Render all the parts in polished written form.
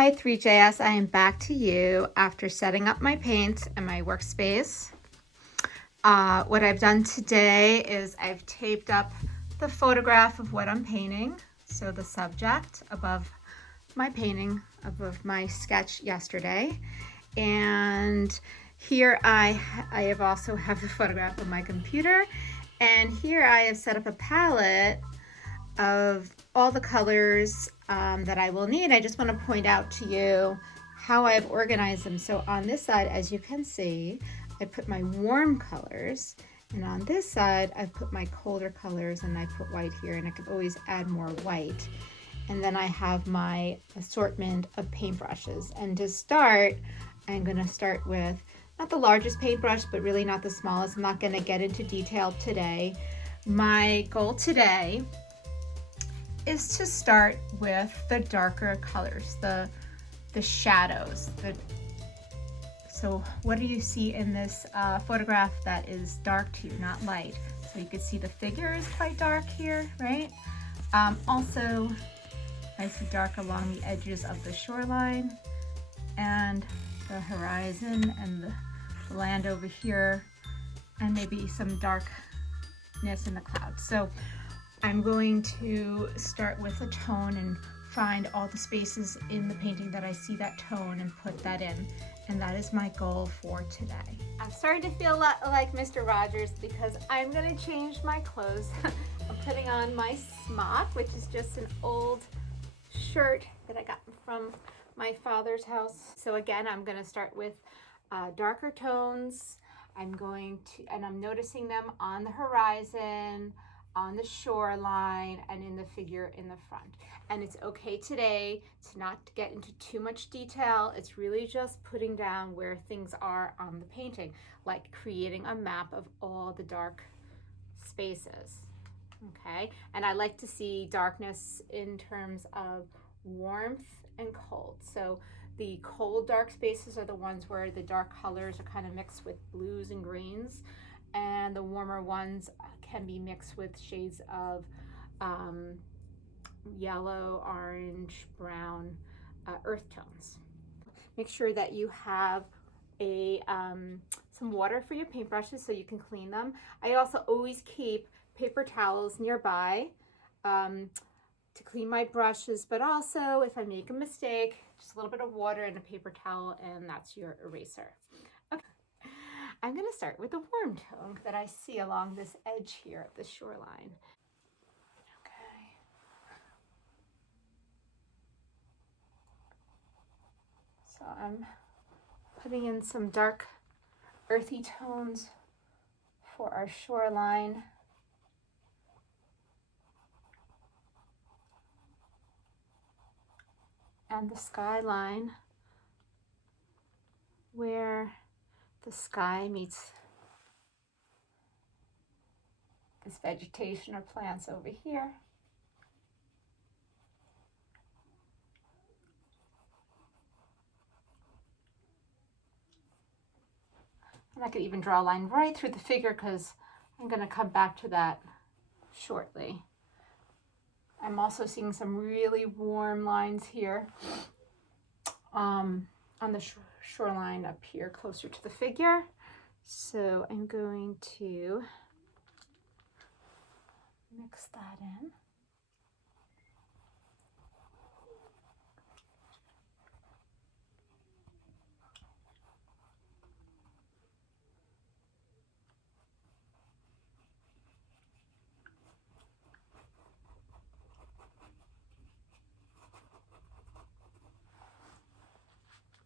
Hi 3JS, I am back to you after setting up my paint and my workspace. What I've done today is I've taped up the photograph of what I'm painting, so the subject above my painting, above my sketch yesterday. And here I have also have the photograph of my computer, and here I have set up a palette of all the colors that I will need. I just want to point out to you how I've organized them. So on this side, as you can see, I put my warm colors, and on this side I've put my colder colors, and I put white here, and I could always add more white. And then I have my assortment of paintbrushes. And to start, I'm going to start with not the largest paintbrush, but really not the smallest. I'm not going to get into detail today. My goal today is to start with the darker colors, the shadows. So what do you see in this photograph that is dark to you, not light? So you can see the figure is quite dark here, right? Also, I see dark along the edges of the shoreline and the horizon and the land over here, and maybe some darkness in the clouds. So I'm going to start with a tone and find all the spaces in the painting that I see that tone and put that in. And that is my goal for today. I'm starting to feel a lot like Mr. Rogers because I'm going to change my clothes. I'm putting on my smock, which is just an old shirt that I got from my father's house. So again, I'm going to start with darker tones. I'm noticing them on the horizon, on the shoreline, and in the figure in the front. And it's okay today to not get into too much detail. It's really just putting down where things are on the painting, like creating a map of all the dark spaces. Okay, and I like to see darkness in terms of warmth and cold. So the cold dark spaces are the ones where the dark colors are kind of mixed with blues and greens, and the warmer ones can be mixed with shades of yellow, orange, brown, earth tones. Make sure that you have some water for your paintbrushes so you can clean them. I also always keep paper towels nearby to clean my brushes, but also if I make a mistake, just a little bit of water and a paper towel, and that's your eraser. Okay. I'm going to start with the warm tone that I see along this edge here of the shoreline. Okay. So I'm putting in some dark earthy tones for our shoreline. And the skyline, where the sky meets this vegetation or plants over here. And I could even draw a line right through the figure because I'm going to come back to that shortly. I'm also seeing some really warm lines here on the shoreline up here closer to the figure. So I'm going to mix that in.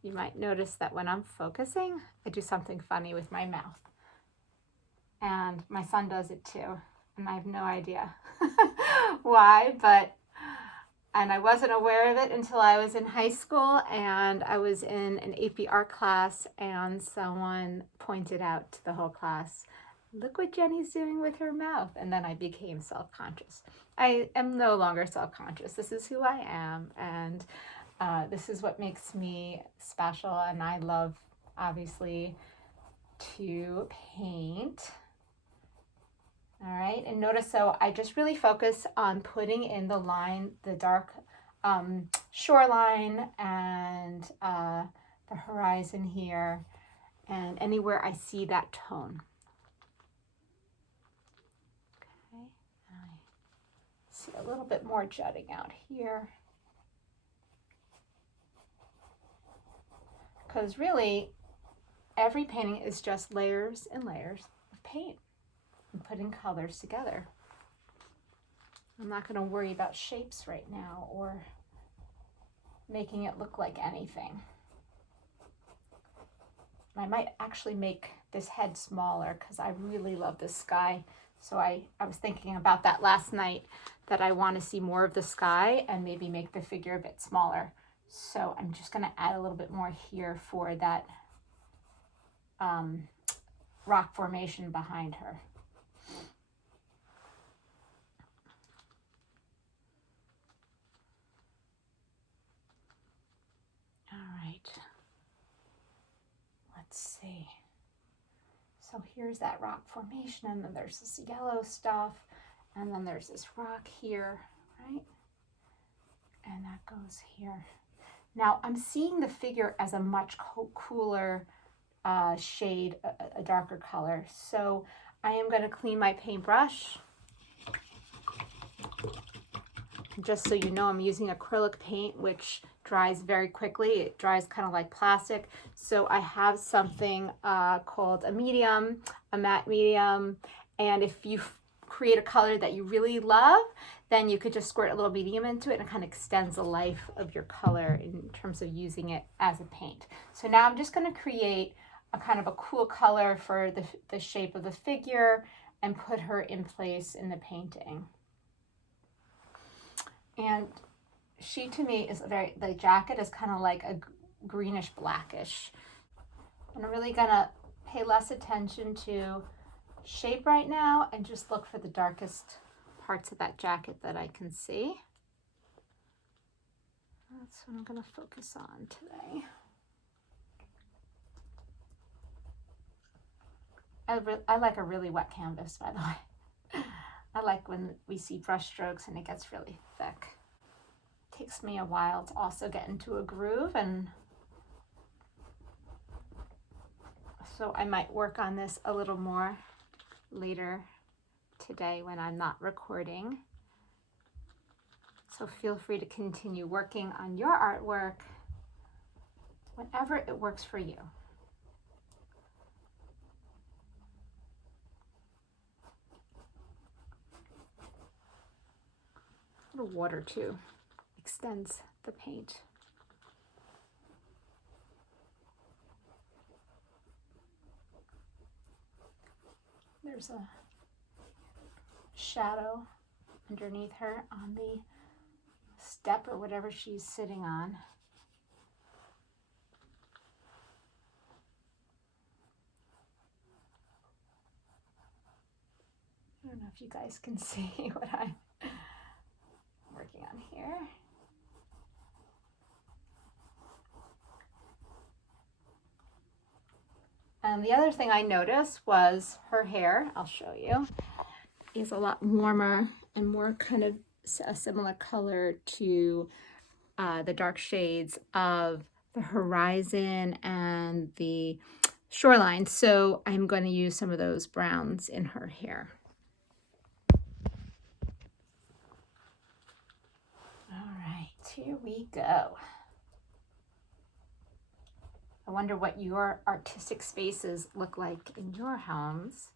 You might notice that when I'm focusing, I do something funny with my mouth. And my son does it too. And I have no idea why, and I wasn't aware of it until I was in high school, and I was in an AP art class, and someone pointed out to the whole class, look what Jenny's doing with her mouth. And then I became self-conscious. I am no longer self-conscious. This is who I am, and this is what makes me special. And I love, obviously, to paint. All right, and notice, so I just really focus on putting in the line, the dark shoreline and the horizon here, and anywhere I see that tone. Okay, I see a little bit more jutting out here. Because really, every painting is just layers and layers of paint and putting colors together. I'm not going to worry about shapes right now or making it look like anything. I might actually make this head smaller because I really love this sky. So I was thinking about that last night, that I want to see more of the sky and maybe make the figure a bit smaller. So I'm just going to add a little bit more here for that rock formation behind her. All right. Let's see. So here's that rock formation, and then there's this yellow stuff, and then there's this rock here, right? And that goes here. Now I'm seeing the figure as a much cooler shade, a darker color. So I am going to clean my paintbrush. Just so you know, I'm using acrylic paint, which dries very quickly. It dries kind of like plastic. So I have something called a medium, a matte medium. And if you create a color that you really love, then you could just squirt a little medium into it, and it kind of extends the life of your color in terms of using it as a paint. So now I'm just going to create a kind of a cool color for the shape of the figure and put her in place in the painting. And she, to me, is the jacket is kind of like a greenish blackish. I'm really gonna pay less attention to shape right now and just look for the darkest parts of that jacket that I can see. That's what I'm gonna focus on today. I like a really wet canvas, by the way. I like when we see brush strokes and it gets really thick. It takes me a while to also get into a groove, and so I might work on this a little more later today when I'm not recording. So feel free to continue working on your artwork whenever it works for you. A little water too extends the paint. There's a shadow underneath her on the step or whatever she's sitting on. I don't know if you guys can see what I'm working on here. And the other thing I noticed was her hair, I'll show you, is a lot warmer and more kind of a similar color to the dark shades of the horizon and the shoreline. So I'm going to use some of those browns in her hair. All right, here we go. I wonder what your artistic spaces look like in your homes.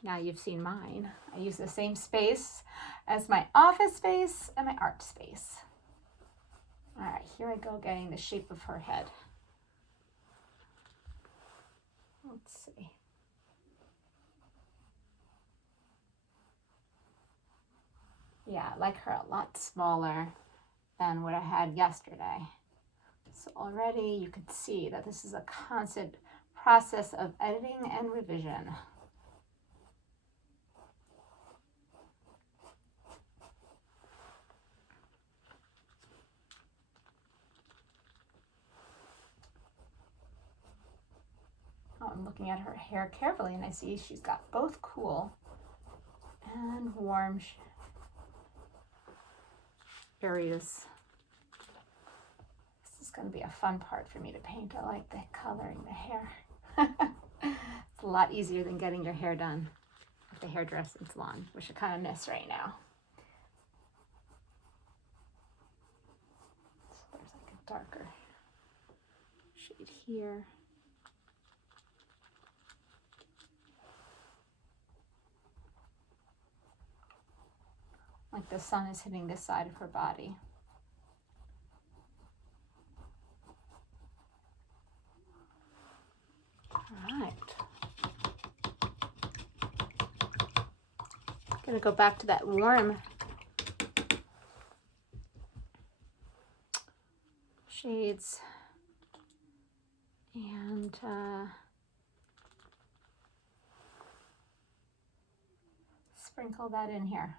Now you've seen mine. I use the same space as my office space and my art space. All right, here I go getting the shape of her head. Let's see. Yeah, I like her a lot smaller than what I had yesterday. So already you could see that this is a constant process of editing and revision. Oh, I'm looking at her hair carefully and I see she's got both cool and warm areas. This is going to be a fun part for me to paint. I like the coloring the hair. It's a lot easier than getting your hair done at the hairdressing salon, which I kind of miss right now. So there's like a darker shade here. Like the sun is hitting this side of her body. All right. Gonna go back to that warm shades and sprinkle that in here.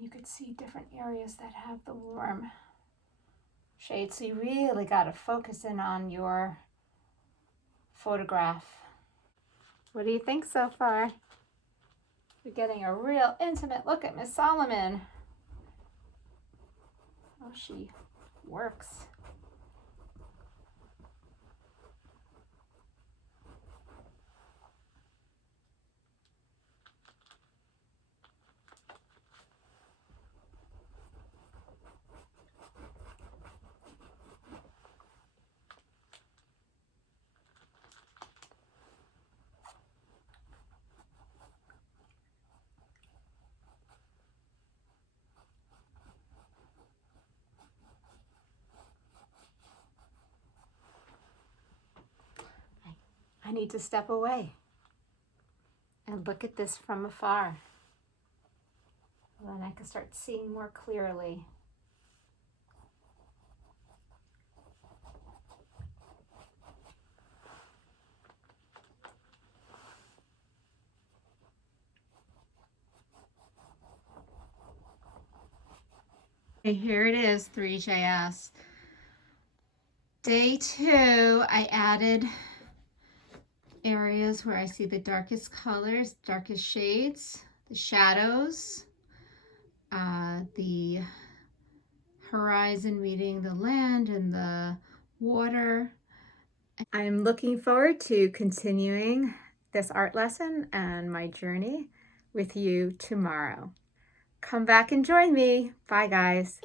You could see different areas that have the warm shades. So you really got to focus in on your photograph. What do you think so far? You're getting a real intimate look at Miss Solomon. Oh, she works. I need to step away and look at this from afar. Then I can start seeing more clearly. Okay, here it is, 3JS. Day 2, I added areas where I see the darkest colors, darkest shades, the shadows, the horizon meeting the land and the water. I'm looking forward to continuing this art lesson and my journey with you tomorrow. Come back and join me. Bye, guys.